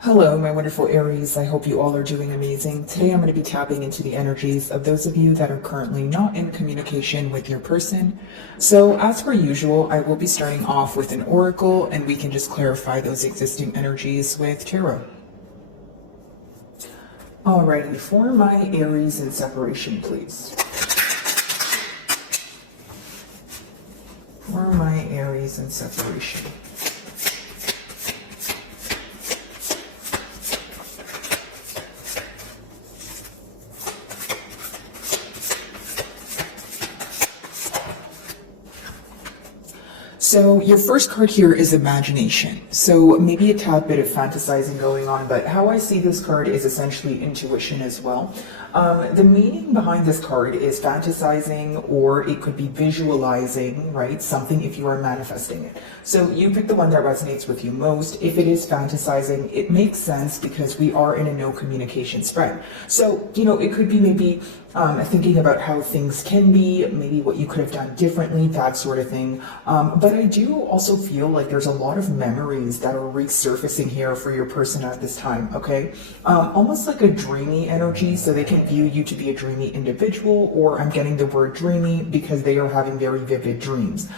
Hello, my wonderful Aries. I hope you all are doing amazing. Today I'm going to be tapping into the energies of those of you that are currently not in communication with your person. So as per usual, I will be starting off with an oracle and we can just clarify those existing energies with tarot. Alrighty, for my Aries in separation, please. For my Aries in separation. So your first card here is imagination. So maybe a tad bit of fantasizing going on, but how I see this card is essentially intuition as well. The meaning behind this card is fantasizing, or it could be visualizing, right? Something if you are manifesting it. So you pick the one that resonates with you most. If it is fantasizing, it makes sense because we are in a no communication spread. So, it could be maybe thinking about how things can be, maybe what you could have done differently, that sort of thing. But I do also feel like there's a lot of memories that are resurfacing here for your person at this time, okay? Almost like a dreamy energy, so they can view you to be a dreamy individual, or I'm getting the word dreamy because they are having very vivid dreams.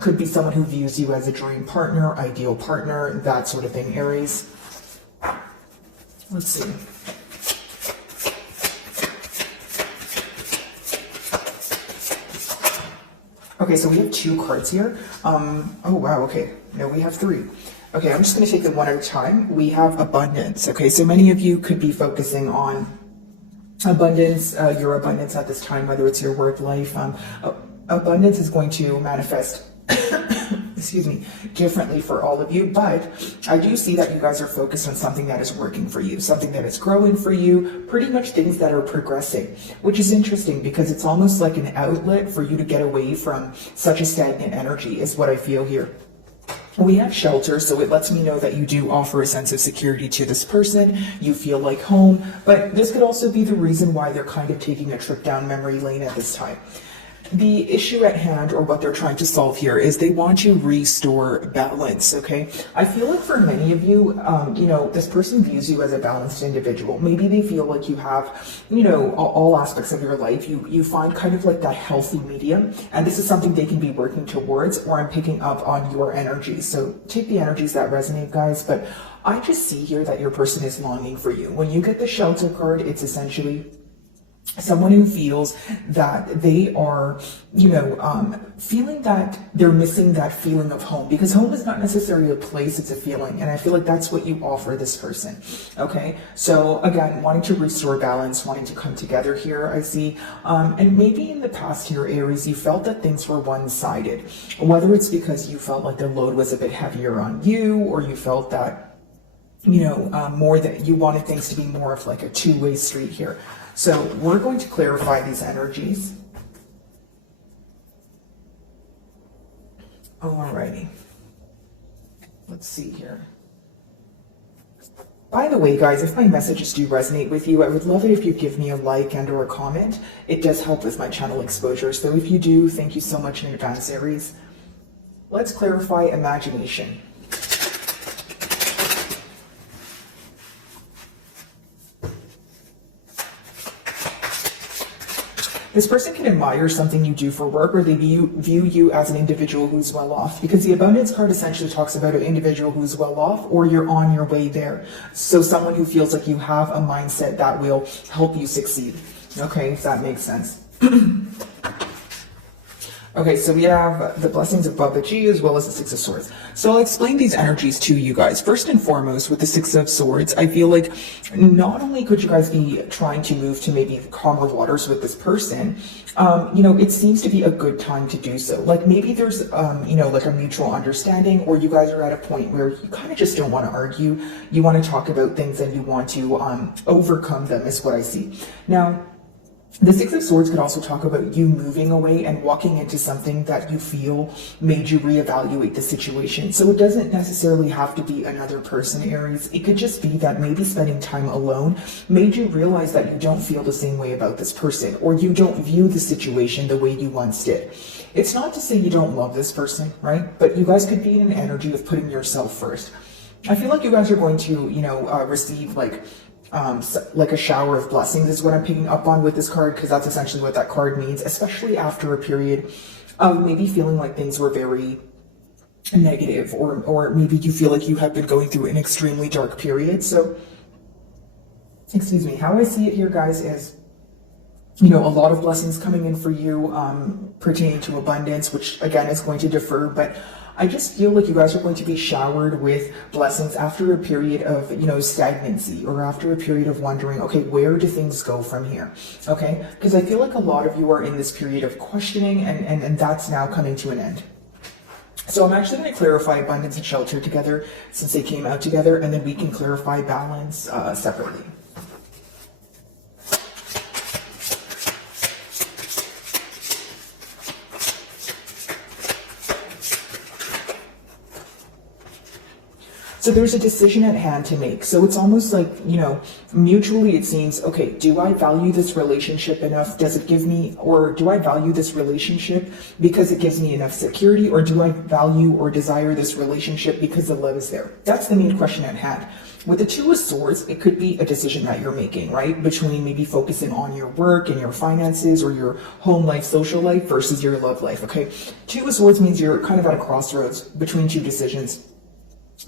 Could be someone who views you as a dream partner, ideal partner, that sort of thing, Aries. Let's see. Okay, so we have two cards here. Oh, wow, okay. No, we have three. Okay, I'm just going to take them one at a time. We have abundance. Okay, so many of you could be focusing on abundance, your abundance at this time, whether it's your work life. Abundance is going to manifest excuse me, differently for all of you, but I do see that you guys are focused on something that is working for you, something that is growing for you, pretty much things that are progressing, which is interesting because it's almost like an outlet for you to get away from such a stagnant energy is what I feel here. We have shelter, so it lets me know that you do offer a sense of security to this person. You feel like home, but this could also be the reason why they're kind of taking a trip down memory lane at this time. The issue at hand, or what they're trying to solve here, is they want to restore balance, okay? I feel like for many of you, this person views you as a balanced individual. Maybe they feel like you have, all aspects of your life. You find kind of like that healthy medium, and this is something they can be working towards, or I'm picking up on your energy. So take the energies that resonate, guys, but I just see here that your person is longing for you. When you get the shelter card, it's essentially someone who feels that they are, feeling that they're missing that feeling of home, because home is not necessarily a place, it's a feeling. And I feel like that's what you offer this person. Okay. So again, wanting to restore balance, wanting to come together here, I see. And maybe in the past here, Aries, you felt that things were one-sided, whether it's because you felt like the load was a bit heavier on you, or you felt that, more that you wanted things to be more of like a two-way street here. So we're going to clarify these energies. Alrighty. Let's see here. By the way, guys, if my messages do resonate with you, I would love it if you give me a like and or a comment. It does help with my channel exposure. So if you do, thank you so much in advance, Aries. Let's clarify imagination. This person can admire something you do for work, or they view you as an individual who's well off, because the abundance card essentially talks about an individual who's well off, or you're on your way there. So someone who feels like you have a mindset that will help you succeed. Okay, if that makes sense. Okay, so we have the blessings of Babaji as well as the Six of Swords. So I'll explain these energies to you guys. First and foremost, with the Six of Swords, I feel like not only could you guys be trying to move to maybe calmer waters with this person, it seems to be a good time to do so. Like maybe there's, like a mutual understanding, or you guys are at a point where you kind of just don't want to argue. You want to talk about things and you want to overcome them is what I see. Now, the Six of Swords could also talk about you moving away and walking into something that you feel made you reevaluate the situation. So it doesn't necessarily have to be another person, Aries. It could just be that maybe spending time alone made you realize that you don't feel the same way about this person, or you don't view the situation the way you once did. It's not to say you don't love this person, right? But you guys could be in an energy of putting yourself first. I feel like you guys are going to, receive like a shower of blessings is what I'm picking up on with this card, because that's essentially what that card means, especially after a period of maybe feeling like things were very negative, or maybe you feel like you have been going through an extremely dark period. So, excuse me, how I see it here, guys, is a lot of blessings coming in for you, pertaining to abundance, which again is going to differ, but I just feel like you guys are going to be showered with blessings after a period of, stagnancy, or after a period of wondering, okay, where do things go from here? Okay, because I feel like a lot of you are in this period of questioning, and that's now coming to an end. So I'm actually going to clarify abundance and shelter together, since they came out together, and then we can clarify balance separately. So there's a decision at hand to make. So it's almost like, mutually it seems, okay, do I value this relationship enough? Does it give me, or do I value this relationship because it gives me enough security? Or do I value or desire this relationship because the love is there? That's the main question at hand. With the Two of Swords, it could be a decision that you're making, right? Between maybe focusing on your work and your finances, or your home life, social life, versus your love life, okay? Two of Swords means you're kind of at a crossroads between two decisions.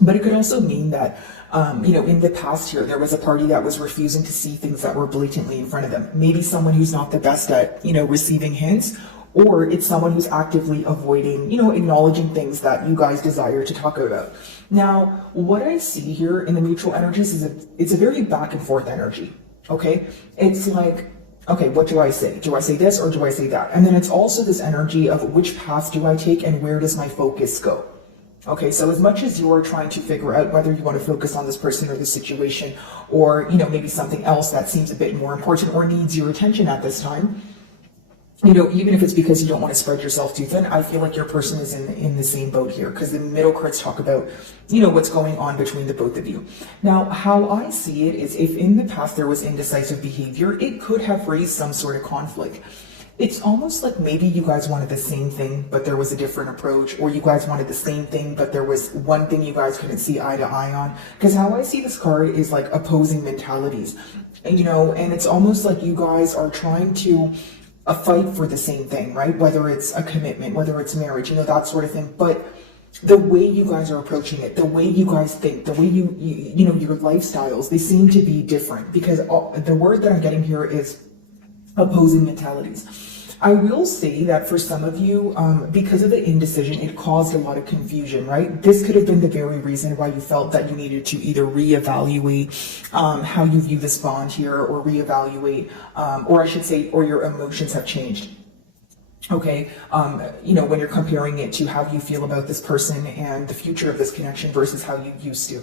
But it could also mean that, in the past here, there was a party that was refusing to see things that were blatantly in front of them. Maybe someone who's not the best at, receiving hints, or it's someone who's actively avoiding, acknowledging things that you guys desire to talk about. Now, what I see here in the mutual energies is it's a very back and forth energy, okay? It's like, okay, what do I say? Do I say this or do I say that? And then it's also this energy of which path do I take and where does my focus go? Okay, so as much as you are trying to figure out whether you want to focus on this person or this situation, or, maybe something else that seems a bit more important or needs your attention at this time, even if it's because you don't want to spread yourself too thin, I feel like your person is in the same boat here, because the middle cards talk about, what's going on between the both of you. Now, how I see it is, if in the past there was indecisive behavior, it could have raised some sort of conflict. It's almost like maybe you guys wanted the same thing, but there was a different approach, or you guys wanted the same thing, but there was one thing you guys couldn't see eye to eye on. Because how I see this card is like opposing mentalities, and it's almost like you guys are trying to fight for the same thing, right? Whether it's a commitment, whether it's marriage, that sort of thing. But the way you guys are approaching it, the way you guys think, the way your lifestyles, they seem to be different, because the word that I'm getting here is opposing mentalities. I will say that for some of you, because of the indecision, it caused a lot of confusion, right? This could have been the very reason why you felt that you needed to either reevaluate how you view this bond here, or reevaluate, or I should say, or your emotions have changed. Okay, when you're comparing it to how you feel about this person and the future of this connection versus how you used to.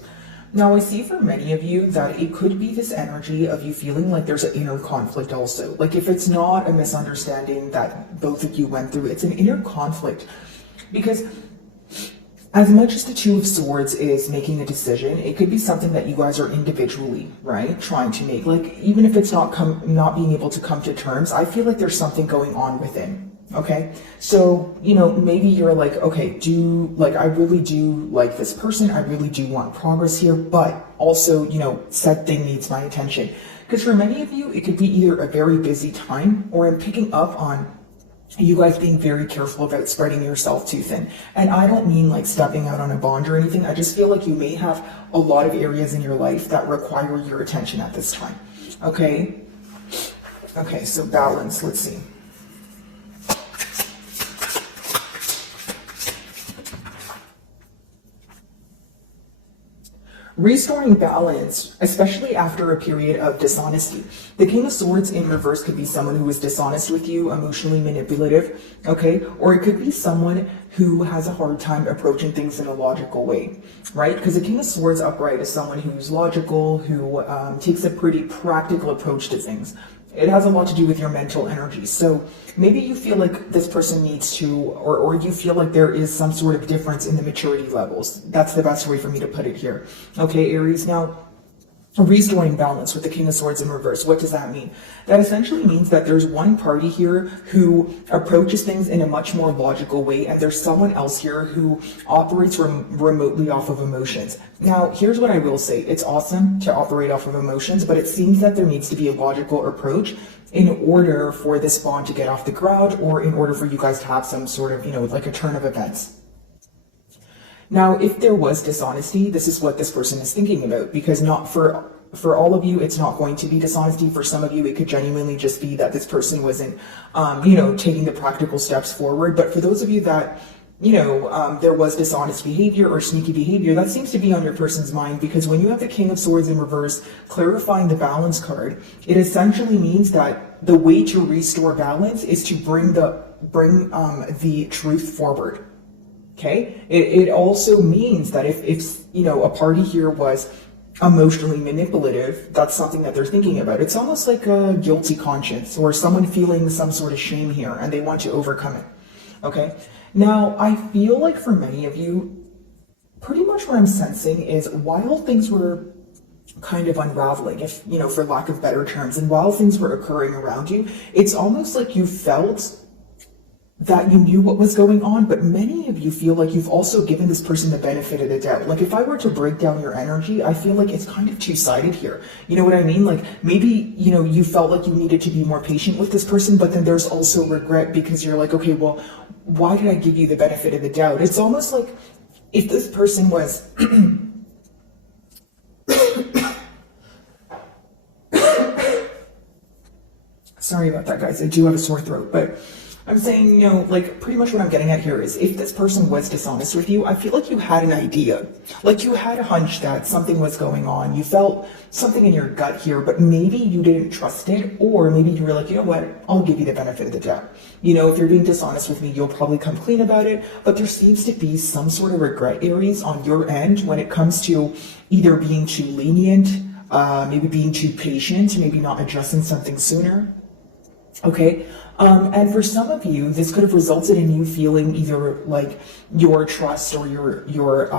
Now, I see for many of you that it could be this energy of you feeling like there's an inner conflict also. Like, if it's not a misunderstanding that both of you went through, it's an inner conflict. Because as much as the Two of Swords is making a decision, it could be something that you guys are individually, right, trying to make. Like, even if it's not being able to come to terms, I feel like there's something going on within. Okay, so, maybe you're like, okay, I really do like this person, I really do want progress here, but also, said thing needs my attention. Because for many of you, it could be either a very busy time, or I'm picking up on you guys being very careful about spreading yourself too thin. And I don't mean like stepping out on a bond or anything. I just feel like you may have a lot of areas in your life that require your attention at this time. Okay, so balance, let's see. Restoring balance, especially after a period of dishonesty. The King of Swords in reverse could be someone who is dishonest with you, emotionally manipulative, okay? Or it could be someone who has a hard time approaching things in a logical way, right? Because the King of Swords upright is someone who's logical, who takes a pretty practical approach to things. It has a lot to do with your mental energy. So maybe you feel like this person needs to, or you feel like there is some sort of difference in the maturity levels. That's the best way for me to put it here. Okay, Aries. Now, restoring balance with the King of Swords in reverse. What does that mean? That essentially means that there's one party here who approaches things in a much more logical way, and there's someone else here who operates remotely off of emotions. Now, here's what I will say. It's awesome to operate off of emotions, but it seems that there needs to be a logical approach in order for this bond to get off the ground, or in order for you guys to have some sort of, like a turn of events. Now, if there was dishonesty, this is what this person is thinking about, because not for all of you, it's not going to be dishonesty. For some of you, it could genuinely just be that this person wasn't, taking the practical steps forward. But for those of you that, there was dishonest behavior or sneaky behavior, that seems to be on your person's mind, because when you have the King of Swords in reverse, clarifying the balance card, it essentially means that the way to restore balance is to bring the truth forward. Okay, it also means that if a party here was emotionally manipulative, that's something that they're thinking about. It's almost like a guilty conscience, or someone feeling some sort of shame here and they want to overcome it. Okay, now I feel like for many of you, pretty much what I'm sensing is while things were kind of unraveling, if for lack of better terms, and while things were occurring around you, it's almost like you felt that you knew what was going on, but many of you feel like you've also given this person the benefit of the doubt. Like, if I were to break down your energy, I feel like it's kind of two-sided here. You know what I mean? Like, maybe, you felt like you needed to be more patient with this person, but then there's also regret, because you're like, okay, well, why did I give you the benefit of the doubt? It's almost like if this person was sorry about that, guys. I do have a sore throat, but I'm saying, pretty much what I'm getting at here is if this person was dishonest with you, I feel like you had an idea, like you had a hunch that something was going on. You felt something in your gut here, but maybe you didn't trust it, or maybe you were like, you know what, I'll give you the benefit of the doubt. If you're being dishonest with me, you'll probably come clean about it, but there seems to be some sort of regret, Aries, on your end when it comes to either being too lenient, maybe being too patient, maybe not addressing something sooner. Okay, and for some of you, this could have resulted in you feeling either like your trust or your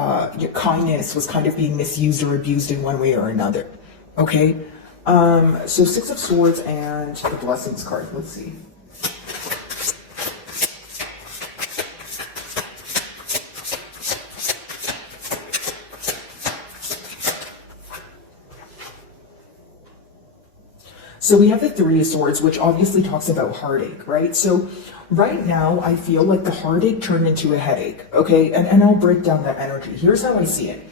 kindness was kind of being misused or abused in one way or another. Okay, so Six of Swords and the Blessings card. Let's see. So we have the Three of Swords, which obviously talks about heartache, right? So right now, I feel like the heartache turned into a headache, okay? And I'll break down that energy. Here's how I see it.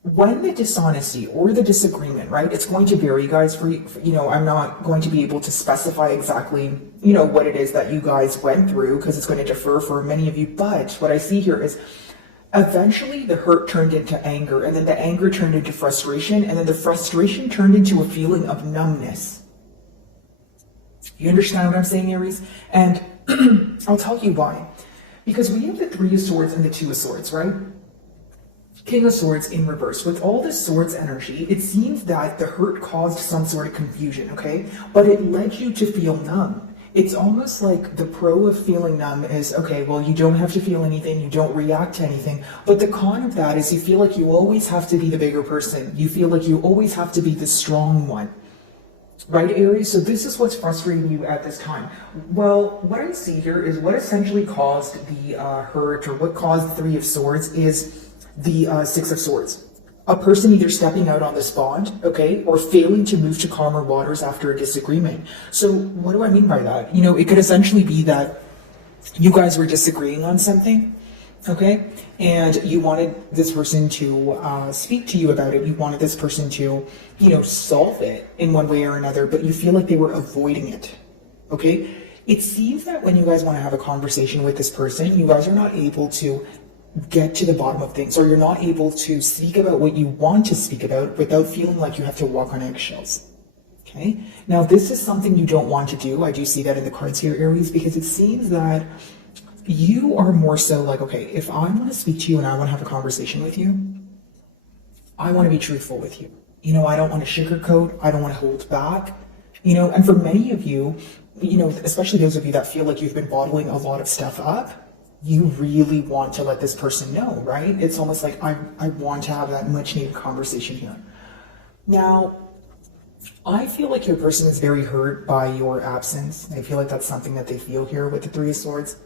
When the dishonesty or the disagreement, right, it's going to vary, guys, for I'm not going to be able to specify exactly, what it is that you guys went through, because it's going to differ for many of you. But what I see here is eventually the hurt turned into anger, and then the anger turned into frustration, and then the frustration turned into a feeling of numbness. You understand what I'm saying, Aries? And I'll tell you why. Because we have the Three of Swords and the Two of Swords, right? King of Swords in reverse. With all this Swords energy, it seems that the hurt caused some sort of confusion, okay? But it led you to feel numb. It's almost like the pro of feeling numb is, okay, well, you don't have to feel anything, you don't react to anything. But the con of that is you feel like you always have to be the bigger person. You feel like you always have to be the strong one. Right, Aries? So this is what's frustrating you at this time. Well, what I see here is what essentially caused the hurt, or what caused the Three of Swords is the Six of Swords. A person either stepping out on this bond, okay, or failing to move to calmer waters after a disagreement. So what do I mean by that? It could essentially be that you guys were disagreeing on something, okay, and you wanted this person to speak to you about it. You wanted this person to, solve it in one way or another, but you feel like they were avoiding it, okay? It seems that when you guys want to have a conversation with this person, you guys are not able to get to the bottom of things, or you're not able to speak about what you want to speak about without feeling like you have to walk on eggshells. Okay, now this is something you don't want to do. I do see that in the cards here, Aries, because it seems that you are more so like, okay, if I want to speak to you and I want to have a conversation with you, I want to be truthful with you. I don't want to sugarcoat, I don't want to hold back, and for many of you, especially those of you that feel like you've been bottling a lot of stuff up, you really want to let this person know, right? It's almost like I want to have that much needed conversation here. Now, I feel like your person is very hurt by your absence. I feel like that's something that they feel here with the Three of Swords.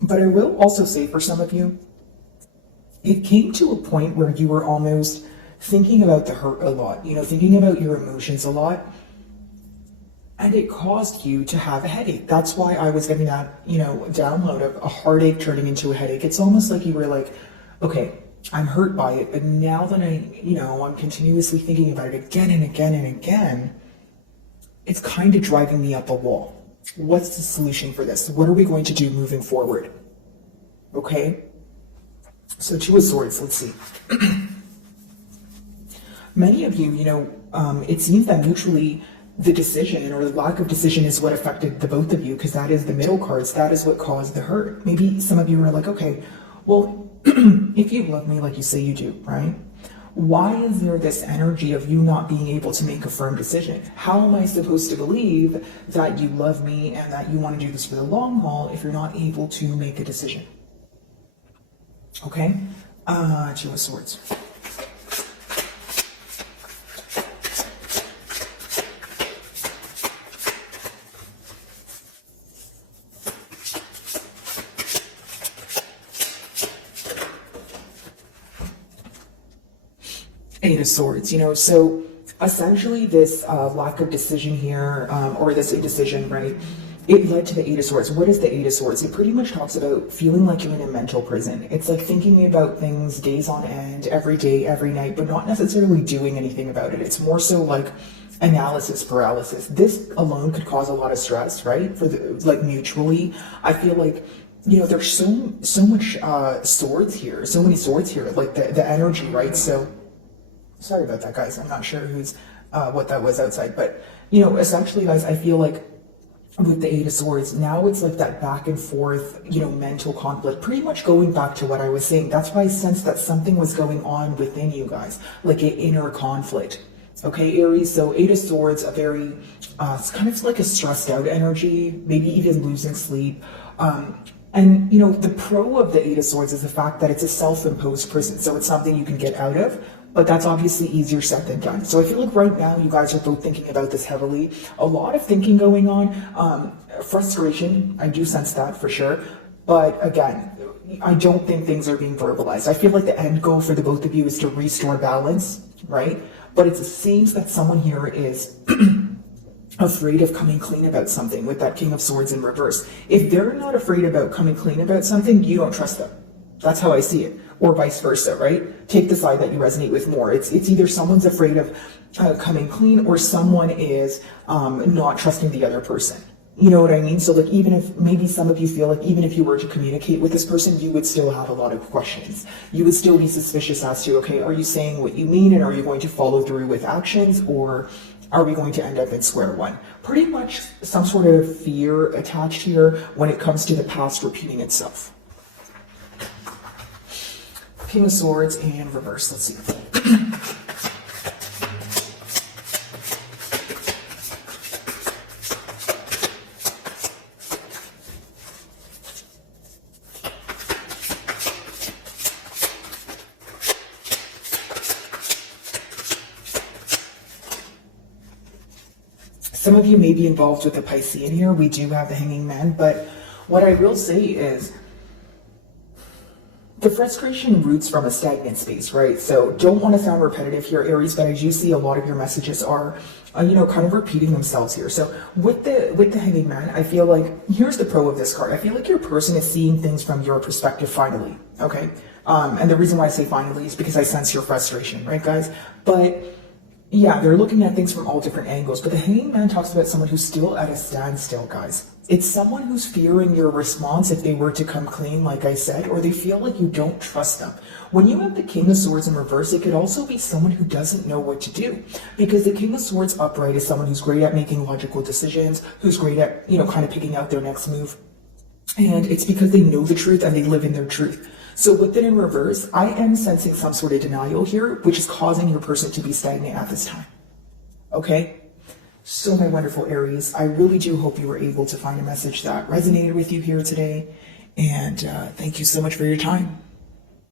But I will also say for some of you, it came to a point where you were almost thinking about the hurt a lot, thinking about your emotions a lot. And it caused you to have a headache. That's why I was getting that, download of a heartache turning into a headache. It's almost like you were like, okay, I'm hurt by it, but now that I'm continuously thinking about it again and again and again, it's kind of driving me up a wall. What's the solution for this? What are we going to do moving forward? Okay? So Two of Swords, let's see. Many of you, it seems that mutually the decision or the lack of decision is what affected the both of you, because that is the middle cards. That is what caused the hurt. Maybe some of you are like, okay, well, if you love me like you say you do, right? Why is there this energy of you not being able to make a firm decision? How am I supposed to believe that you love me and that you want to do this for the long haul if you're not able to make a decision? Okay? Two of Swords. Eight of Swords, so essentially this lack of decision here, or this indecision, right? It led to the Eight of Swords. What is the Eight of Swords? It pretty much talks about feeling like you're in a mental prison. It's like thinking about things days on end, every day, every night, but not necessarily doing anything about it. It's more so like analysis paralysis. This alone could cause a lot of stress, right? Mutually. I feel like there's so much swords here, so many swords here, like the energy, right? So sorry about that, guys. I'm not sure what that was outside, but essentially, guys, I feel like with the Eight of Swords, now it's like that back and forth, mental conflict, pretty much going back to what I was saying. That's why I sensed that something was going on within you guys, like an inner conflict. Okay, Aries, so Eight of Swords, a very, it's kind of like a stressed out energy, maybe even losing sleep. And the pro of the Eight of Swords is the fact that it's a self-imposed prison, so it's something you can get out of. But that's obviously easier said than done. So I feel like right now you guys are both thinking about this heavily. A lot of thinking going on. Frustration, I do sense that for sure. But again, I don't think things are being verbalized. I feel like the end goal for the both of you is to restore balance, right? But it seems that someone here is afraid of coming clean about something with that King of Swords in reverse. If they're not afraid about coming clean about something, you don't trust them. That's how I see it. Or vice versa, right? Take the side that you resonate with more. It's either someone's afraid of coming clean or someone is not trusting the other person. You know what I mean? So like even if maybe some of you feel like even if you were to communicate with this person, you would still have a lot of questions. You would still be suspicious as to, okay, are you saying what you mean and are you going to follow through with actions, or are we going to end up in square one? Pretty much some sort of fear attached here when it comes to the past repeating itself. King of Swords and reverse. Let's see. Some of you may be involved with the Piscean here. We do have the Hanging Man, but what I will say is the frustration roots from a stagnant space, right? So don't want to sound repetitive here, Aries, but I do see a lot of your messages are, kind of repeating themselves here. So with the Hanging Man, I feel like, here's the pro of this card. I feel like your person is seeing things from your perspective finally, okay? And the reason why I say finally is because I sense your frustration, right, guys? But yeah, they're looking at things from all different angles, but the Hanging Man talks about someone who's still at a standstill, guys. It's someone who's fearing your response if they were to come clean, like I said, or they feel like you don't trust them. When you have the King of Swords in reverse, it could also be someone who doesn't know what to do, because the King of Swords upright is someone who's great at making logical decisions, who's great at, kind of picking out their next move. And it's because they know the truth and they live in their truth. So with it in reverse, I am sensing some sort of denial here, which is causing your person to be stagnant at this time. Okay? So my wonderful Aries, I really do hope you were able to find a message that resonated with you here today. And thank you so much for your time.